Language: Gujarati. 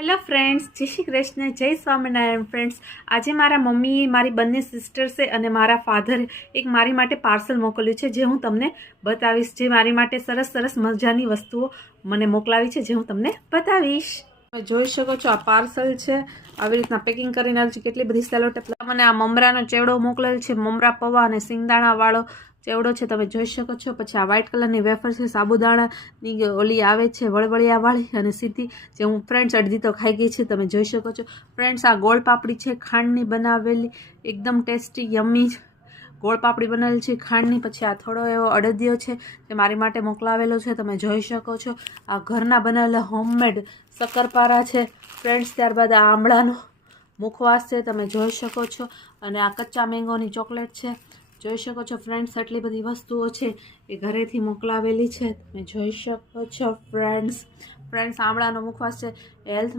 હેલો ફ્રેન્ડ્સ, જય શ્રી કૃષ્ણ, જય સ્વામિનારાયણ ફ્રેન્ડ્સ। આજે મારા મમ્મીએ મારી બંને સિસ્ટર્સે અને મારા ફાધરે એક મારી માટે પાર્સલ મોકલ્યું છે, જે હું તમને બતાવીશ। જે મારી માટે સરસ સરસ મજાની વસ્તુઓ મને મોકલાવી છે, જે હું તમને બતાવીશ। તમે જોઈ શકો છો, આ પાર્સલ છે। આવી રીતના પેકિંગ કરીને આવી છે। કેટલી બધી સેલો ટેપ મને આ મમરાનો ચેવડો મોકલેલ છે, મમરા પૌવા અને સિંગદાણા વાળો ચેવડો છે, તમે જોઈ શકો છો। પછી આ વ્હાઈટ કલરની વેફર છે, સાબુદાણાની ઓલી આવે છે વળવળિયા વાળી અને સીધી, જે હું ફ્રેન્ડ્સ અડધી તો ખાઈ ગઈ છે, તમે જોઈ શકો છો ફ્રેન્ડ્સ। આ ગોળ પાપડી છે, ખાંડની બનાવેલી, એકદમ ટેસ્ટી યમ્મી ગોળ પાપડી બનાવેલી છે ખાંડની। પછી આ થોડો એવો અડદિયો છે, જે મારી માટે મોકલાવેલો છે, તમે જોઈ શકો છો। આ ઘરના બનાવેલા હોમમેડ શક્કરપારા છે ફ્રેન્ડ્સ। ત્યારબાદ આ આમળાનો મુખવાસ છે, તમે જોઈ શકો છો। અને આ કચ્ચા મેંગોની ચોકલેટ છે, જોઈ શકો છો ફ્રેન્ડ્સ। આટલી બધી વસ્તુઓ છે એ ઘરેથી મોકલાવેલી છે, તમે જોઈ શકો છો ફ્રેન્ડ્સ। આમળાનો મુખવાસ છે, હેલ્થ